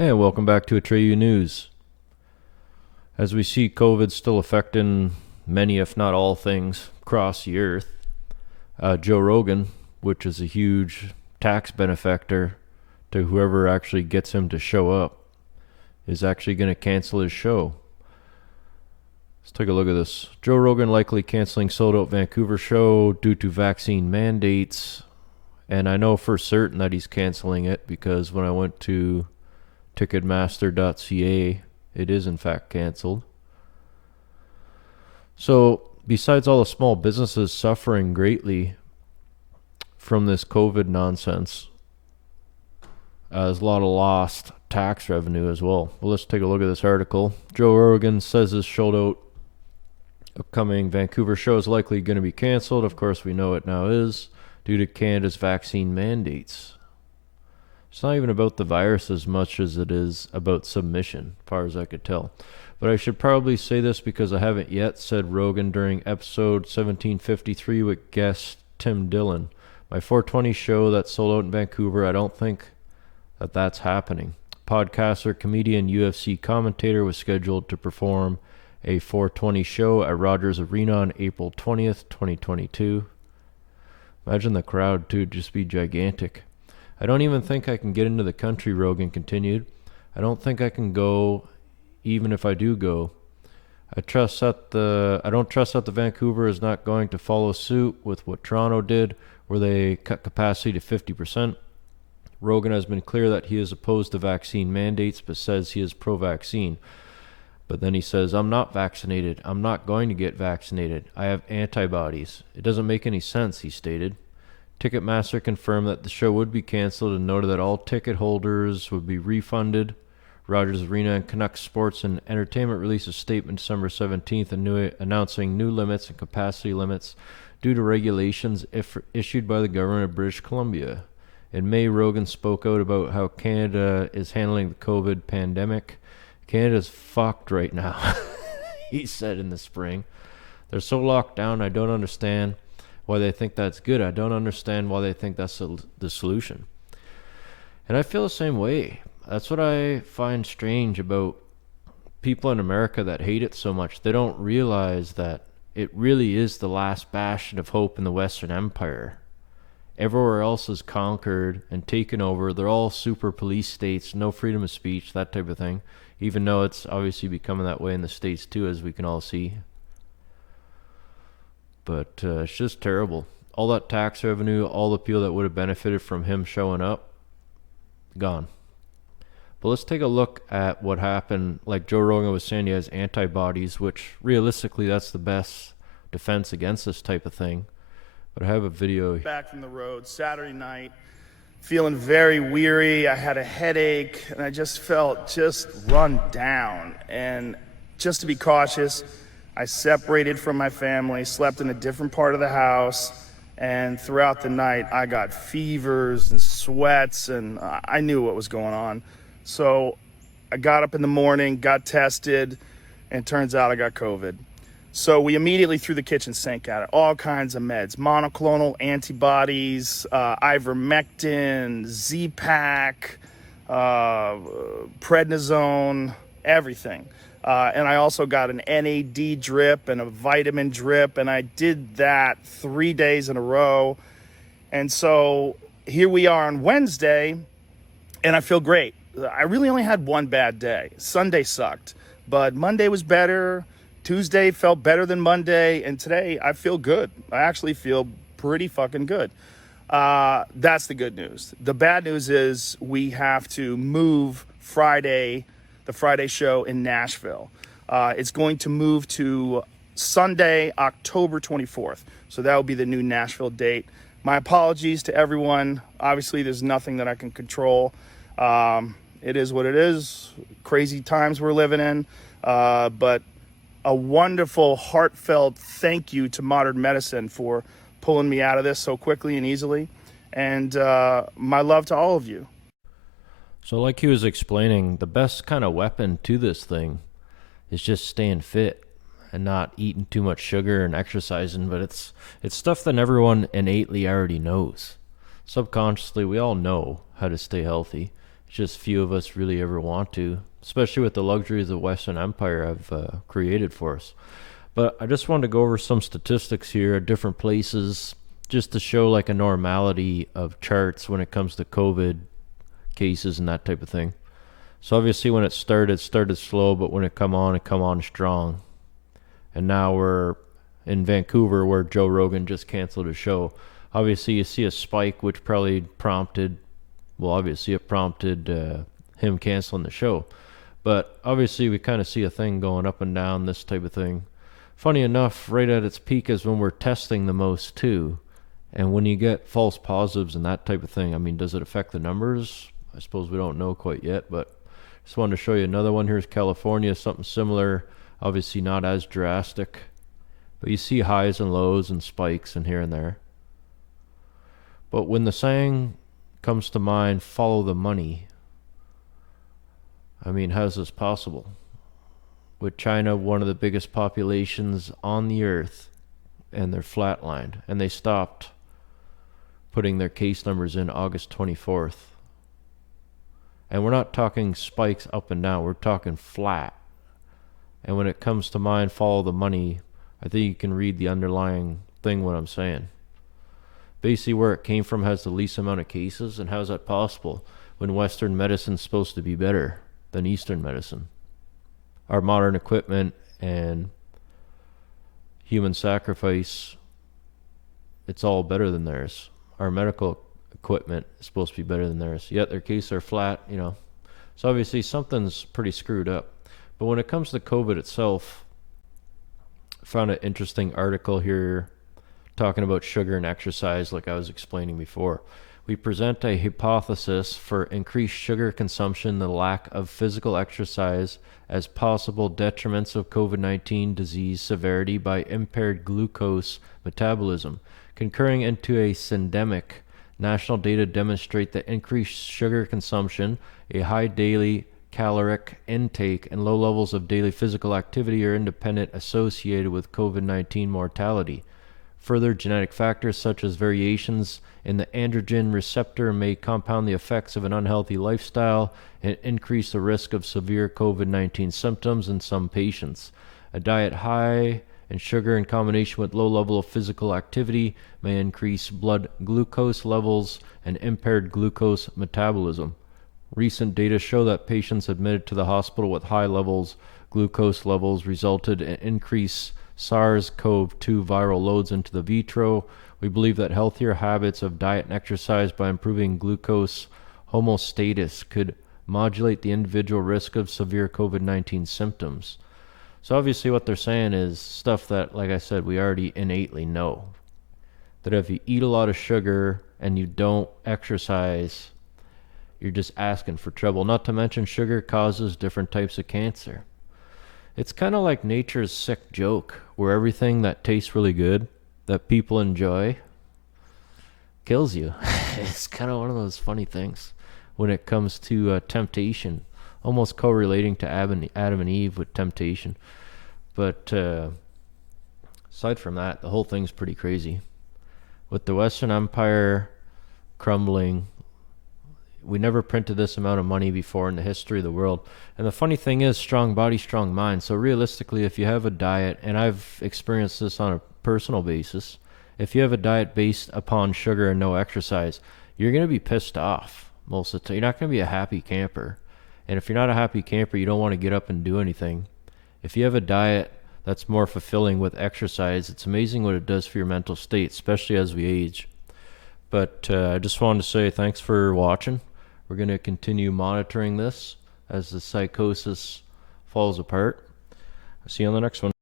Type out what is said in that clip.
And welcome back to Atreyu News. As we see COVID still affecting many, if not all things across the earth, Joe Rogan, which is a huge tax benefactor to whoever actually gets him to show up, is actually going to cancel his show. Let's take a look at this. Joe Rogan likely canceling sold-out Vancouver show due to vaccine mandates. And I know for certain that he's canceling it because when I went to ticketmaster.ca, it is in fact canceled. So besides all the small businesses suffering greatly from this COVID nonsense, there's a lot of lost tax revenue as well. Well, let's take a look at this article. Joe Rogan says his sold-out upcoming Vancouver show is likely going to be canceled. Of course, we know it now is due to Canada's vaccine mandates. It's not even about the virus as much as it is about submission, as far as I could tell. But I should probably say this because I haven't yet, said Rogan during episode 1753 with guest Tim Dillon. My 420 show that sold out in Vancouver, I don't think that that's happening. Podcaster, comedian, UFC commentator was scheduled to perform a 420 show at Rogers Arena on April 20th, 2022. Imagine the crowd, too, just be gigantic. I don't even think I can get into the country, Rogan continued. I don't think I can go, even if I do go. I don't trust that the Vancouver is not going to follow suit with what Toronto did, where they cut capacity to 50%. Rogan has been clear that he is opposed to vaccine mandates, but says he is pro-vaccine. But then he says, I'm not vaccinated. I'm not going to get vaccinated. I have antibodies. It doesn't make any sense, he stated. Ticketmaster confirmed that the show would be canceled and noted that all ticket holders would be refunded. Rogers Arena and Canucks Sports and Entertainment released a statement December 17th announcing new limits and capacity limits due to regulations issued by the government of British Columbia. In May, Rogan spoke out about how Canada is handling the COVID pandemic. Canada's fucked right now, he said in the spring. They're so locked down, I don't understand why they think that's good. I don't understand why they think that's the solution. And I feel the same way. That's what I find strange about people in America that hate it so much. They don't realize that it really is the last bastion of hope in the Western Empire. Everywhere else is conquered and taken over. They're all super police states, no freedom of speech, that type of thing. Even though it's obviously becoming that way in the States too, as we can all see. But it's just terrible. All that tax revenue, all the people that would have benefited from him showing up, gone. But let's take a look at what happened. Like Joe Rogan was saying, he has antibodies, which realistically that's the best defense against this type of thing. But I have a video. Back from the road Saturday night, feeling very weary. I had a headache and I just felt run down. And just to be cautious, I separated from my family, slept in a different part of the house, and throughout the night I got fevers and sweats, and I knew what was going on. So I got up in the morning, got tested, and it turns out I got COVID. So we immediately threw the kitchen sink at it, all kinds of meds, monoclonal antibodies, ivermectin, Z-Pak, prednisone, everything. And I also got an NAD drip and a vitamin drip, and I did that 3 days in a row. And so here we are on Wednesday, and I feel great. I really only had one bad day. Sunday sucked, but Monday was better. Tuesday felt better than Monday, and today I feel good. I actually feel pretty fucking good. That's the good news. The bad news is we have to move the Friday show in Nashville. It's going to move to Sunday, October 24th. So that will be the new Nashville date. My apologies to everyone. Obviously, there's nothing that I can control. It is what it is. Crazy times we're living in. But a wonderful, heartfelt thank you to modern medicine for pulling me out of this so quickly and easily. And my love to all of you. So like he was explaining, the best kind of weapon to this thing is just staying fit and not eating too much sugar and exercising, but it's stuff that everyone innately already knows. Subconsciously, we all know how to stay healthy. Just few of us really ever want to, especially with the luxuries the Western Empire have created for us. But I just wanted to go over some statistics here at different places just to show like a normality of charts when it comes to COVID cases and that type of thing. So obviously when it started slow, but when it come on strong. And now we're in Vancouver where Joe Rogan just canceled a show. Obviously you see a spike which probably prompted, it prompted him canceling the show. But obviously we kind of see a thing going up and down, this type of thing. Funny enough, right at its peak is when we're testing the most too. And when you get false positives and that type of thing, I mean, does it affect the numbers? I suppose we don't know quite yet, but just wanted to show you another one. Here's California, something similar, obviously not as drastic, but you see highs and lows and spikes in here and there. But when the saying comes to mind, follow the money, I mean, how's this possible? With China, one of the biggest populations on the earth, and they're flatlined, and they stopped putting their case numbers in August 24th. And we're not talking spikes up and down, we're talking flat. And when it comes to mind, follow the money, I think you can read the underlying thing, what I'm saying. Basically, where it came from has the least amount of cases, and how is that possible when Western medicine's supposed to be better than Eastern medicine? Our modern equipment and human sacrifice, it's all better than theirs. Our medical equipment is supposed to be better than theirs, yet their cases are flat, you know. So obviously something's pretty screwed up. But when it comes to COVID itself, I found an interesting article here talking about sugar and exercise, like I was explaining before. We present a hypothesis for increased sugar consumption, the lack of physical exercise, as possible detriments of COVID-19 disease severity by impaired glucose metabolism. Concurring into a syndemic, national data demonstrate that increased sugar consumption, a high daily caloric intake, and low levels of daily physical activity are independent associated with COVID-19 mortality. Further, genetic factors such as variations in the androgen receptor may compound the effects of an unhealthy lifestyle and increase the risk of severe COVID-19 symptoms in some patients. A diet high in sugar in combination with low level of physical activity may increase blood glucose levels and impaired glucose metabolism. Recent data show that patients admitted to the hospital with high glucose levels resulted in increased SARS-CoV-2 viral loads into the vitro. We believe that healthier habits of diet and exercise by improving glucose homeostasis could modulate the individual risk of severe COVID-19 symptoms. So obviously what they're saying is stuff that, like I said, we already innately know. That if you eat a lot of sugar and you don't exercise, you're just asking for trouble. Not to mention sugar causes different types of cancer. It's kind of like nature's sick joke, where everything that tastes really good, that people enjoy, kills you. It's kind of one of those funny things when it comes to temptation, almost correlating to Adam and Eve with temptation. But aside from that, the whole thing's pretty crazy. With the Western Empire crumbling, we never printed this amount of money before in the history of the world. And the funny thing is, strong body, strong mind. So realistically, if you have a diet, and I've experienced this on a personal basis, if you have a diet based upon sugar and no exercise, you're going to be pissed off most of the time. You're not going to be a happy camper. And if you're not a happy camper, you don't want to get up and do anything. If you have a diet that's more fulfilling with exercise, it's amazing what it does for your mental state, especially as we age. But I just wanted to say thanks for watching. We're going to continue monitoring this as the psychosis falls apart. I'll see you on the next one.